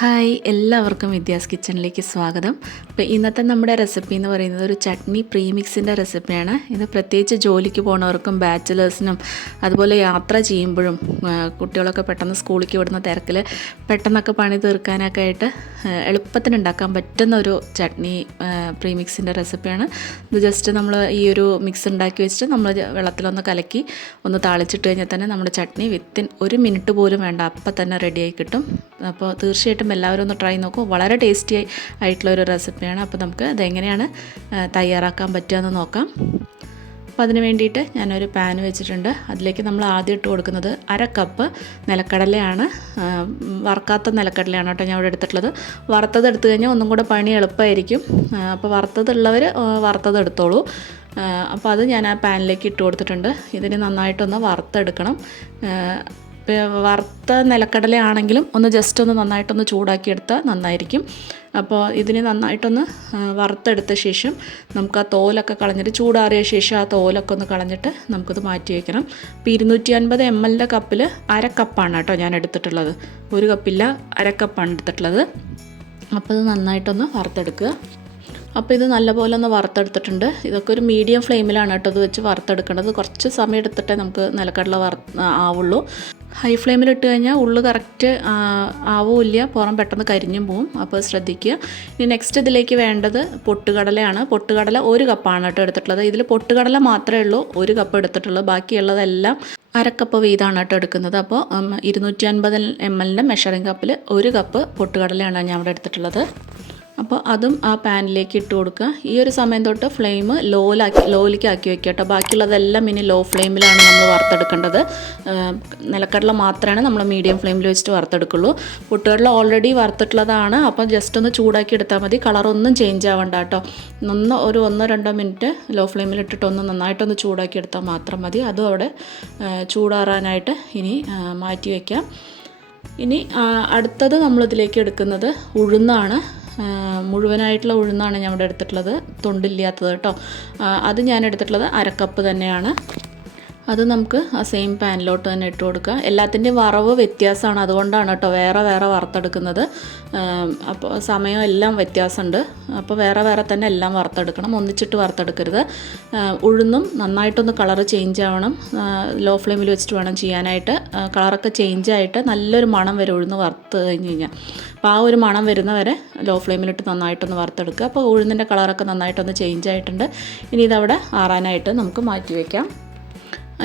Hi എല്ലാവർക്കും വിദ്യാസ് കിച്ചണിലേക്ക് സ്വാഗതം. അപ്പോൾ ഇന്നത്തെ നമ്മുടെ റെസിപ്പി എന്ന് പറയുന്നത് ഒരു ചട്നി പ്രീമിക്സിന്റെ റെസിപ്പിയാണ് ഇത് പ്രത്യേകിച്ച് ജോലിക്ക് പോണവർക്കും ബാച്ചിലേഴ്സിനും അതുപോലെ യാത്ര ചെയ്യുമ്പോഴും കുട്ടികളൊക്കെ പെട്ടെന്ന് സ്കൂളിലേക്ക് വിടുന്ന തിരക്കിൽ പെട്ടെന്നൊക്കെ പണി തീർക്കാനൊക്കെ ആയിട്ട് എളുപ്പത്തിന് ഉണ്ടാക്കാൻ പറ്റുന്ന ഒരു ചട്നി പ്രീമിക്സിന്റെ റെസിപ്പിയാണ് ഇത് ജസ്റ്റ് നമ്മൾ ഈ ഒരു മിക്സ് ഉണ്ടാക്കി വെച്ചിട്ട് നമ്മൾ വെള്ളത്തിലൊന്ന് കലക്കി ഒന്ന് താളിച്ചിട്ട് കഴിഞ്ഞാൽ തന്നെ നമ്മുടെ ചട്നി വിത്തിൻ ഒരു മിനിറ്റ് പോലും വേണ്ട. അപ്പം തന്നെ റെഡിയായി കിട്ടും. അപ്പോൾ തീർച്ചയായിട്ടും എല്ലാവരും ഒന്ന് ട്രൈ നോക്കൂ. വളരെ ടേസ്റ്റി ആയിട്ടുള്ള ഒരു റെസിപ്പിയാണ് അപ്പോൾ നമുക്ക് അതെങ്ങനെയാണ് തയ്യാറാക്കാൻ പറ്റുകയെന്ന് നോക്കാം. അപ്പോൾ അതിന് വേണ്ടിയിട്ട് ഞാനൊരു പാൻ വെച്ചിട്ടുണ്ട്. അതിലേക്ക് നമ്മൾ ആദ്യം ഇട്ട് കൊടുക്കുന്നത് അര കപ്പ് നിലക്കടലയാണ്. വറുക്കാത്ത നിലക്കടലയാണ് കേട്ടോ ഞാൻ ഇവിടെ എടുത്തിട്ടുള്ളത്. വറുത്തത് എടുത്തു കഴിഞ്ഞാൽ ഒന്നും കൂടെ പണി എളുപ്പമായിരിക്കും. അപ്പോൾ വറുത്തതുള്ളവർ വറുത്തത് എടുത്തോളൂ. അപ്പോൾ അത് ഞാൻ ആ പാനിലേക്ക് ഇട്ട് കൊടുത്തിട്ടുണ്ട്. ഇതിന് നന്നായിട്ടൊന്ന് വറുത്തെടുക്കണം. വറുത്ത നിലക്കടലയാണെങ്കിലും ഒന്ന് ജസ്റ്റ് ഒന്ന് നന്നായിട്ടൊന്ന് ചൂടാക്കിയെടുത്താൽ നന്നായിരിക്കും. അപ്പോൾ ഇതിനെ നന്നായിട്ടൊന്ന് വറുത്തെടുത്ത ശേഷം നമുക്ക് ആ തോലൊക്കെ കളഞ്ഞിട്ട് ചൂടാറിയ ശേഷം ആ തോലൊക്കെ ഒന്ന് കളഞ്ഞിട്ട് നമുക്കത് മാറ്റി വയ്ക്കണം ഇപ്പോൾ ഇരുന്നൂറ്റി അൻപത് എം എല്ലിന്റെ കപ്പിൽ അരക്കപ്പാണ് കപ്പാണ് കേട്ടോ ഞാൻ എടുത്തിട്ടുള്ളത്. ഒരു കപ്പില്ല അരക്കപ്പാണ് കപ്പാണ് എടുത്തിട്ടുള്ളത്. അപ്പോൾ ഇത് നന്നായിട്ടൊന്ന് വറുത്തെടുക്കുക. അപ്പോൾ ഇത് നല്ലപോലെ ഒന്ന് വറുത്തെടുത്തിട്ടുണ്ട്. ഇതൊക്കെ ഒരു മീഡിയം ഫ്ലെയിമിലാണ് കേട്ടോ ഇത് വെച്ച് വറുത്തെടുക്കേണ്ടത് കുറച്ച് സമയം എടുത്തിട്ടേ നമുക്ക് നിലക്കടല വറ ആവുള്ളൂ. ഹൈ ഫ്ലെയിമിൽ ഇട്ട് കഴിഞ്ഞാൽ ഉള്ളു കറക്റ്റ് ആവില്ല. പുറം പെട്ടെന്ന് കരിഞ്ഞും പോവും. അപ്പോൾ ശ്രദ്ധിക്കുക. ഇനി നെക്സ്റ്റ് ഇതിലേക്ക് വേണ്ടത് പൊട്ടുകടലയാണ്. പൊട്ടുകടല ഒരു കപ്പാണ് കേട്ടോ എടുത്തിട്ടുള്ളത്. ഇതിൽ പൊട്ടുകടല മാത്രമേ ഉള്ളൂ. ഒരു കപ്പ് എടുത്തിട്ടുള്ളൂ. ബാക്കിയുള്ളതെല്ലാം അരക്കപ്പ് വീതമാണ് കേട്ടോ എടുക്കുന്നത്. അപ്പോൾ ഇരുന്നൂറ്റി അൻപത് എം എല്ലിന്റെ മെഷറിംഗ് കപ്പിൽ ഒരു കപ്പ് പൊട്ടുകടലയാണ് ഞാൻ അവിടെ എടുത്തിട്ടുള്ളത്. അപ്പോൾ അതും ആ പാനിലേക്ക് ഇട്ട് കൊടുക്കുക. ഈ ഒരു സമയം തൊട്ട് ഫ്ലെയിം ലോയിലാക്കി ലോയിലേക്ക് ആക്കി വെക്കുക കേട്ടോ. ബാക്കിയുള്ളതെല്ലാം ഇനി ലോ ഫ്ലെയിമിലാണ് നമ്മൾ വറുത്തെടുക്കേണ്ടത്. നിലക്കടല മാത്രമാണ് നമ്മൾ മീഡിയം ഫ്ലെയിമിൽ വെച്ചിട്ട് വറുത്തെടുക്കുള്ളൂ. പുട്ടുകടല ഓൾറെഡി വറുത്തിട്ടുള്ളതാണ്. അപ്പോൾ ജസ്റ്റ് ഒന്ന് ചൂടാക്കി എടുത്താൽ മതി. കളറൊന്നും ചേഞ്ച് ആവണ്ട കേട്ടോ. ഒന്ന് ഒരു ഒന്നോ രണ്ടോ മിനിറ്റ് ലോ ഫ്ലെയിമിൽ ഇട്ടിട്ട് ഒന്ന് നന്നായിട്ടൊന്ന് ചൂടാക്കി എടുത്താൽ മാത്രം മതി. അതും അവിടെ ചൂടാറാനായിട്ട് ഇനി മാറ്റി വയ്ക്കാം ഇനി അടുത്തത് നമ്മളിതിലേക്ക് എടുക്കുന്നത് ഉഴുന്നാണ്. മുഴുവനായിട്ടുള്ള ഉഴുന്നാണ് ഞാൻ ഇവിടെ എടുത്തിട്ടുള്ളത് തൊണ്ടില്ലാത്തത് കേട്ടോ. അത് ഞാൻ എടുത്തിട്ടുള്ളത് അരക്കപ്പ് തന്നെയാണ്. അത് നമുക്ക് ആ സെയിം പാനിലോട്ട് തന്നെ ഇട്ട് കൊടുക്കുക. എല്ലാത്തിന്റെയും വറവ് വ്യത്യാസമാണ്. അതുകൊണ്ടാണ് കേട്ടോ വേറെ വേറെ വറുത്തെടുക്കുന്നത്. അപ്പോൾ സമയം എല്ലാം വ്യത്യാസമുണ്ട്. അപ്പോൾ വേറെ വേറെ തന്നെ എല്ലാം വറുത്തെടുക്കണം. ഒന്നിച്ചിട്ട് വറുത്തെടുക്കരുത്. ഉഴുന്നും നന്നായിട്ടൊന്ന് കളർ ചേഞ്ച് ആവണം. ലോ ഫ്ലെയിമിൽ വെച്ചിട്ട് വേണം ചെയ്യാനായിട്ട്. കളറൊക്കെ ചേഞ്ച് ആയിട്ട് നല്ലൊരു മണം വരും ഉഴുന്ന് വറുത്ത് കഴിഞ്ഞ് കഴിഞ്ഞാൽ. അപ്പോൾ ആ ഒരു മണം വരുന്നവരെ ലോ ഫ്ലെയിമിലിട്ട് നന്നായിട്ടൊന്ന് വറുത്തെടുക്കുക. അപ്പോൾ ഉഴുന്നിന്റെ കളറൊക്കെ നന്നായിട്ടൊന്ന് ചേഞ്ച് ആയിട്ടുണ്ട്. ഇനി ഇതവിടെ ആറാനായിട്ട് നമുക്ക് മാറ്റി വയ്ക്കാം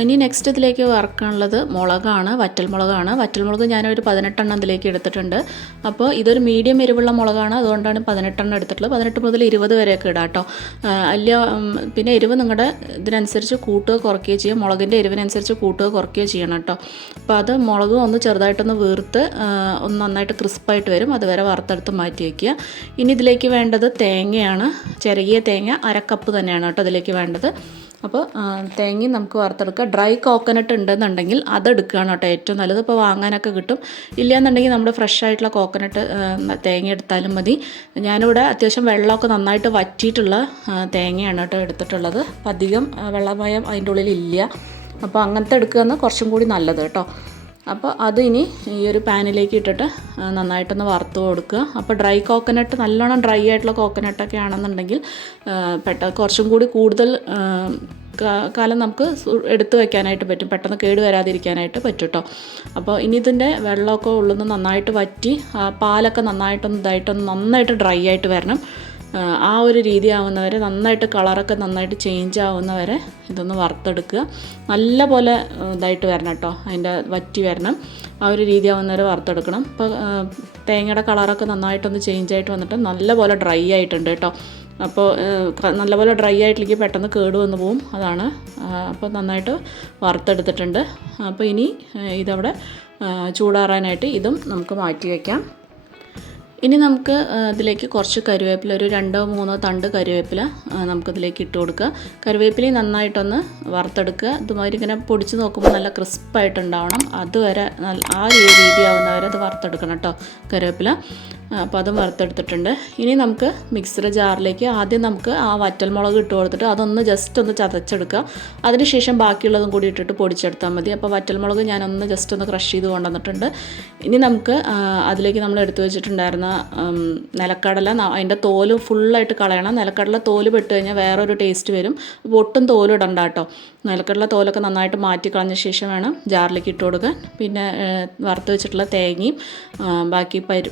ഇനി നെക്സ്റ്റ് ഇതിലേക്ക് വറക്കാനുള്ളത് മുളകാണ് വറ്റൽമുളകാണ് വറ്റൽമുളക് ഞാനൊരു പതിനെട്ടെണ്ണം ഇതിലേക്ക് എടുത്തിട്ടുണ്ട്. അപ്പോൾ ഇതൊരു മീഡിയം എരിവുള്ള മുളകാണ്. അതുകൊണ്ടാണ് പതിനെട്ടെണ്ണം എടുത്തിട്ടുള്ളത്. പതിനെട്ട് മുതൽ ഇരുപത് വരെയൊക്കെ ഇടാം കേട്ടോ. അല്ല പിന്നെ എരിവ് നിങ്ങളുടെ ഇതിനനുസരിച്ച് കൂട്ടുക കുറയ്ക്കുകയോ ചെയ്യുക മുളകിന്റെ എരിവിനനുസരിച്ച് കൂട്ടുക കുറയ്ക്കുകയോ ചെയ്യണം കേട്ടോ. അപ്പോൾ അത് മുളക് ഒന്ന് ചെറുതായിട്ടൊന്ന് വീർത്ത് ഒന്ന് നന്നായിട്ട് ക്രിസ്പായിട്ട് വരും. അതുവരെ വറുത്തെടുത്ത് മാറ്റി വയ്ക്കുക. ഇനി ഇതിലേക്ക് വേണ്ടത് തേങ്ങയാണ്. ചെറിയ തേങ്ങ അരക്കപ്പ് തന്നെയാണ് കേട്ടോ ഇതിലേക്ക് വേണ്ടത്. അപ്പോൾ തേങ്ങയും നമുക്ക് വറുത്തെടുക്കുക ഡ്രൈ കോക്കനട്ട് ഉണ്ടെന്നുണ്ടെങ്കിൽ അതെടുക്കുകയാണ് കേട്ടോ ഏറ്റവും നല്ലത്. ഇപ്പോൾ വാങ്ങാനൊക്കെ കിട്ടും. ഇല്ലയെന്നുണ്ടെങ്കിൽ നമ്മൾ ഫ്രഷ് ആയിട്ടുള്ള കോക്കനട്ട് തേങ്ങ എടുത്താലും മതി. ഞാനിവിടെ അത്യാവശ്യം വെള്ളമൊക്കെ നന്നായിട്ട് വറ്റിയിട്ടുള്ള തേങ്ങയാണ് കേട്ടോ എടുത്തിട്ടുള്ളത്. അപ്പം അധികം വെള്ളമയം അതിന്റെ ഉള്ളിൽ ഇല്ല അപ്പോൾ അങ്ങനത്തെ എടുക്കുകയെന്ന് കുറച്ചും കൂടി നല്ലത് കേട്ടോ. അപ്പോൾ അത് ഇനി ഈ ഒരു പാനിലേക്ക് ഇട്ടിട്ട് നന്നായിട്ടൊന്ന് വറുത്ത് കൊടുക്കുക. അപ്പോൾ ഡ്രൈ കോക്കനട്ട് നല്ലോണം ഡ്രൈ ആയിട്ടുള്ള കോക്കനട്ടൊക്കെ ആണെന്നുണ്ടെങ്കിൽ പെട്ട കുറച്ചും കൂടി കൂടുതൽ കാലം നമുക്ക് എടുത്തു വെക്കാനായിട്ട് പറ്റും. പെട്ടെന്ന് കേട് വരാതിരിക്കാനായിട്ട് പറ്റും കേട്ടോ അപ്പോൾ ഇനി ഇതിന്റെ വെള്ളമൊക്കെ ഉള്ളുന്ന് നന്നായിട്ട് വറ്റി പാലൊക്കെ നന്നായിട്ടൊന്ന് ഇതായിട്ടൊന്ന് നന്നായിട്ട് ഡ്രൈ ആയിട്ട് വരണം. ആ, ഒരു രീതി ആവുന്നവരെ നന്നായിട്ട് കളറൊക്കെ നന്നായിട്ട് ചേഞ്ച് ആവുന്നവരെ ഇതൊന്ന് വറുത്തെടുക്കുക. നല്ല പോലെ ഇതായിട്ട് വരണം കേട്ടോ അതിന്റെ വറ്റി വരണം. ആ ഒരു രീതി ആവുന്നവരെ വറുത്തെടുക്കണം. ഇപ്പോൾ തേങ്ങയുടെ കളറൊക്കെ നന്നായിട്ടൊന്ന് ചേഞ്ച് ആയിട്ട് വന്നിട്ട് നല്ല പോലെ ഡ്രൈ ആയിട്ടുണ്ട് കേട്ടോ. അപ്പോൾ നല്ലപോലെ ഡ്രൈ ആയിട്ടില്ലെങ്കിൽ പെട്ടെന്ന് കേട് വന്ന് പോവും. അതാണ് അപ്പോൾ നന്നായിട്ട് വറുത്തെടുത്തിട്ടുണ്ട്. അപ്പോൾ ഇനി ഇതവിടെ ചൂടാറാനായിട്ട് ഇതും നമുക്ക് മാറ്റി വയ്ക്കാം ഇനി നമുക്ക് ഇതിലേക്ക് കുറച്ച് കരുവേപ്പില ഒരു രണ്ടോ മൂന്നോ തണ്ട് കരുവേപ്പില നമുക്കിതിലേക്ക് ഇട്ട് കൊടുക്കുക. കരുവേപ്പില നന്നായിട്ടൊന്ന് വറുത്തെടുക്കുക. ഇതുമാതിരി ഇങ്ങനെ പൊടിച്ച് നോക്കുമ്പോൾ നല്ല ക്രിസ്പായിട്ടുണ്ടാവണം. അതുവരെ നല്ല ആ രീതിയാവുന്നവരെ അത് വറുത്തെടുക്കണം കേട്ടോ കരുവേപ്പില. അപ്പോൾ അതും വറുത്തെടുത്തിട്ടുണ്ട്. ഇനി നമുക്ക് മിക്സർ ജാറിലേക്ക് ആദ്യം നമുക്ക് ആ വറ്റൽമുളക് ഇട്ട് കൊടുത്തിട്ട് അതൊന്ന് ജസ്റ്റ് ഒന്ന് ചതച്ചെടുക്കുക. അതിനുശേഷം ബാക്കിയുള്ളതും കൂടി ഇട്ടിട്ട് പൊടിച്ചെടുത്താൽ മതി. അപ്പോൾ വറ്റൽമുളക് ഞാനൊന്ന് ജസ്റ്റ് ഒന്ന് ക്രഷ് ചെയ്ത് കൊണ്ടുവന്നിട്ടുണ്ട്. ഇനി നമുക്ക് അതിലേക്ക് നമ്മൾ എടുത്തു വെച്ചിട്ടുണ്ടായിരുന്ന നിലക്കടല അതിന്റെ തോൽ ഫുള്ളായിട്ട് കളയണം. നിലക്കടല തോൽ പെട്ട് കഴിഞ്ഞാൽ വേറൊരു ടേസ്റ്റ് വരും. അപ്പോൾ ഒട്ടും തോലിടണ്ട കേട്ടോ. നിലക്കടല തോലൊക്കെ നന്നായിട്ട് മാറ്റി കളഞ്ഞ ശേഷം വേണം ജാറിലേക്ക് ഇട്ട് കൊടുക്കാൻ. പിന്നെ വറുത്ത് വെച്ചിട്ടുള്ള തേങ്ങയും ബാക്കി പരി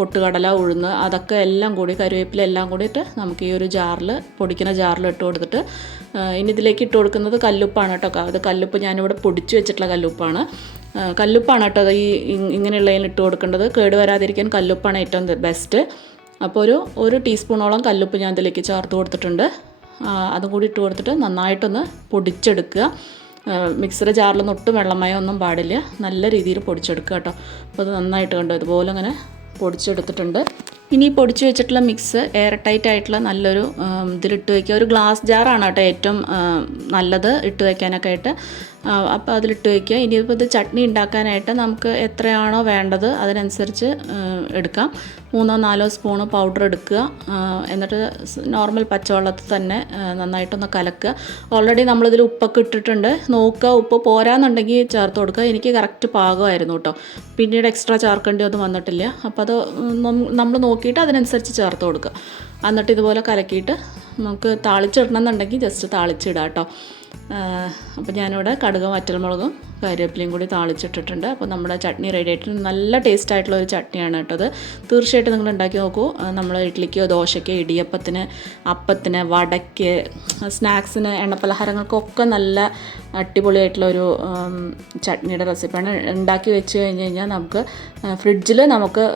പൊട്ടുകടല ഉഴുന്ന് അതൊക്കെ എല്ലാം കൂടി കറിവേപ്പില എല്ലാം കൂടിയിട്ട് നമുക്ക് ഈ ഒരു ജാറിൽ പൊടിക്കുന്ന ജാറിൽ ഇട്ട് കൊടുത്തിട്ട് ഇനി ഇതിലേക്ക് ഇട്ട് കൊടുക്കുന്നത് കല്ലുപ്പാണ് കേട്ടോ. അത് കല്ലുപ്പ് ഞാനിവിടെ പൊടിച്ച് വെച്ചിട്ടുള്ള കല്ലുപ്പാണ്. കല്ലുപ്പാണ് കേട്ടോ അത് ഈ ഇങ്ങനെയുള്ളതിൽ ഇട്ട് കൊടുക്കേണ്ടത്. കേട് വരാതിരിക്കാൻ കല്ലുപ്പാണ് ഏറ്റവും ബെസ്റ്റ് അപ്പോൾ ഒരു ഒരു ടീസ്പൂണോളം കല്ലുപ്പ് ഞാൻ ഇതിലേക്ക് ചേർത്ത് കൊടുത്തിട്ടുണ്ട്. അതും കൂടി ഇട്ട് കൊടുത്തിട്ട് നന്നായിട്ടൊന്ന് പൊടിച്ചെടുക്കുക. മിക്സിയുടെ ജാറിലൊന്നും ഒട്ടും വെള്ളമയം ഒന്നും പാടില്ല. നല്ല രീതിയിൽ പൊടിച്ചെടുക്കുക കേട്ടോ. അപ്പോൾ അത് നന്നായിട്ട് കണ്ടു? ഇതുപോലെ അങ്ങനെ പൊടിച്ചെടുത്തിട്ടുണ്ട്. ഇനി പൊടിച്ച് വെച്ചിട്ടുള്ള മിക്സ് എയർ ടൈറ്റ് ആയിട്ടുള്ള നല്ലൊരു ഇതിലിട്ട് വയ്ക്കുക ഒരു ഗ്ലാസ് ജാറാണ് കേട്ടോ ഏറ്റവും നല്ലത് ഇട്ട് വയ്ക്കാനൊക്കെ ആയിട്ട്. അപ്പോൾ അതിലിട്ട് വയ്ക്കുക ഇനിയിപ്പോൾ ഇത് ചട്നി ഉണ്ടാക്കാനായിട്ട് നമുക്ക് എത്രയാണോ വേണ്ടത് അതിനനുസരിച്ച് എടുക്കാം. മൂന്നോ നാലോ സ്പൂണ് പൗഡർ എടുക്കുക. എന്നിട്ട് നോർമൽ പച്ചവെള്ളത്തിൽ തന്നെ നന്നായിട്ടൊന്ന് കലക്കുക. ഓൾറെഡി നമ്മളിതിൽ ഉപ്പൊക്കെ ഇട്ടിട്ടുണ്ട്. നോക്കുക ഉപ്പ് പോരാന്നുണ്ടെങ്കിൽ ചേർത്ത് കൊടുക്കുക. എനിക്ക് കറക്റ്റ് പാകമായിരുന്നു കേട്ടോ. പിന്നീട് എക്സ്ട്രാ ചേർക്കേണ്ടി ഒന്നും വന്നിട്ടില്ല. അപ്പോൾ അത് നമ്മൾ നോക്കിയിട്ട് അതിനനുസരിച്ച് ചേർത്ത് കൊടുക്കുക. എന്നിട്ട് ഇതുപോലെ കലക്കിയിട്ട് നമുക്ക് താളിച്ചിടണം എന്നുണ്ടെങ്കിൽ ജസ്റ്റ് താളിച്ചിടാം കേട്ടോ. അപ്പോൾ ഞാനിവിടെ കടുകും വറ്റൽമുളകും കറിവേപ്പിലയും കൂടി താളിച്ചിട്ടിട്ടുണ്ട്. അപ്പോൾ നമ്മുടെ ചട്നി റെഡി ആയിട്ടുണ്ട് നല്ല ടേസ്റ്റ് ആയിട്ടുള്ള ഒരു ചട്നിയാണ് കേട്ടോ അത്. തീർച്ചയായിട്ടും നിങ്ങൾ ഉണ്ടാക്കി നോക്കൂ. നമ്മൾ ഇഡ്ലിക്കോ ദോശയ്ക്കോ ഇടിയപ്പത്തിന് അപ്പത്തിന് വടയ്ക്ക് സ്നാക്സിന് എണ്ണപ്പലഹാരങ്ങൾക്കൊക്കെ നല്ല അടിപൊളിയായിട്ടുള്ള ഒരു ഉം, ചട്നിയുടെ റെസിപ്പിയാണ്. ഉണ്ടാക്കി വെച്ച് കഴിഞ്ഞ് കഴിഞ്ഞാൽ നമുക്ക് ഫ്രിഡ്ജിൽ നമുക്ക്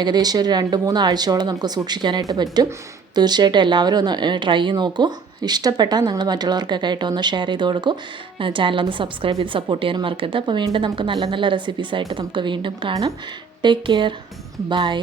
ഏകദേശം ഒരു രണ്ട് മൂന്ന് ആഴ്ചയോളം നമുക്ക് സൂക്ഷിക്കാനായിട്ട് പറ്റും. തീർച്ചയായിട്ടും എല്ലാവരും ഒന്ന് ട്രൈ ചെയ്ത് നോക്കൂ. ഇഷ്ടപ്പെട്ടാൽ നിങ്ങൾ മറ്റുള്ളവർക്കൊക്കെ ആയിട്ട് ഒന്ന് ഷെയർ ചെയ്ത് കൊടുക്കൂ. ചാനലൊന്ന് സബ്സ്ക്രൈബ് ചെയ്ത് സപ്പോർട്ട് ചെയ്യാനും മറക്കരുത്. അപ്പോൾ വീണ്ടും നമുക്ക് നല്ല നല്ല റെസിപ്പീസായിട്ട് നമുക്ക് വീണ്ടും കാണാം. Take care bye